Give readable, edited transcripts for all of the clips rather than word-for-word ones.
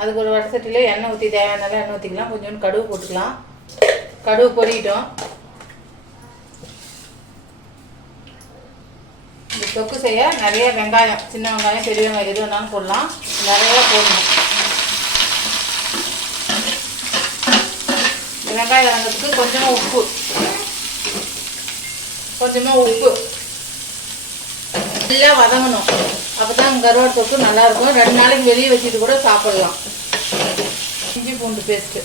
அதுக்கு ஒரு வடசட்டியில் எண்ணெய் ஊற்றி தேவையான எண்ணெய் ஊற்றிக்கலாம். கொஞ்சோண்டு கடுகு போட்டுக்கலாம். கடுகு பொரியிட்டோம். இந்த தொக்கு செய்ய நிறைய வெங்காயம், சின்ன வெங்காயம் பெரிய வெங்காயம் எது வேணாலும் போடலாம். நிறையா போடணும். வெங்காயம் வதங்கிறதுக்கு கொஞ்சமாக உப்பு நல்லா வதங்கணும். அப்போ தான் கருவாடு தொக்கு நல்லாயிருக்கும். 2 நாளைக்கு வெளியே வச்சுட்டு கூட சாப்பிடலாம். இஞ்சி பூண்டு பேஸ்ட்டு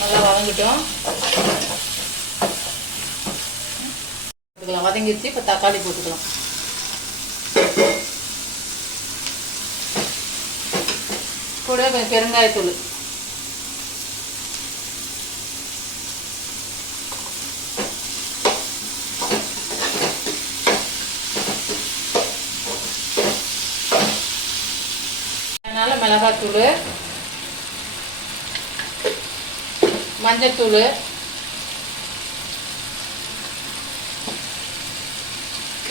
நல்லா வதங்கிட்டோம். வதங்கிடுச்சு. இப்போ தக்காளி போட்டுக்கலாம். கூட கொஞ்சம் பெருங்காயத்தூள், அதனால மிளகாத்தூள், மஞ்சத்தூள்,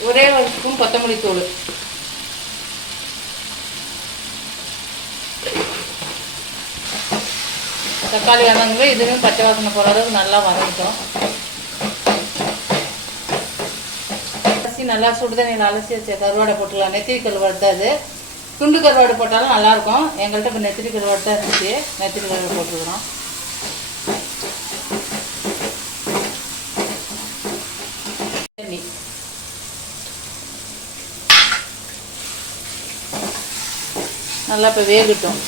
ஒரே ஒரு ஸ்பூன் கொத்தமல்லி தூள், தக்காளி வதங்க இதுவும் பச்சை வாசனை போகிற அளவுக்கு நல்லா வதங்கிட்டோம். அரிசி நல்லா சுடுதண்ணியில் அலசி வச்ச கருவாடை போட்டுக்கலாம். நெத்திரி கருவாடு தான் அது. துண்டு கருவாடு போட்டாலும் நல்லாயிருக்கும். எங்கள்கிட்ட இப்போ நெத்திரி கருவாடு தான் இருந்துச்சு. நெத்திரி கருவாடு போட்டுக்கிறோம். தண்ணி நல்லா இப்போ வேகட்டும்.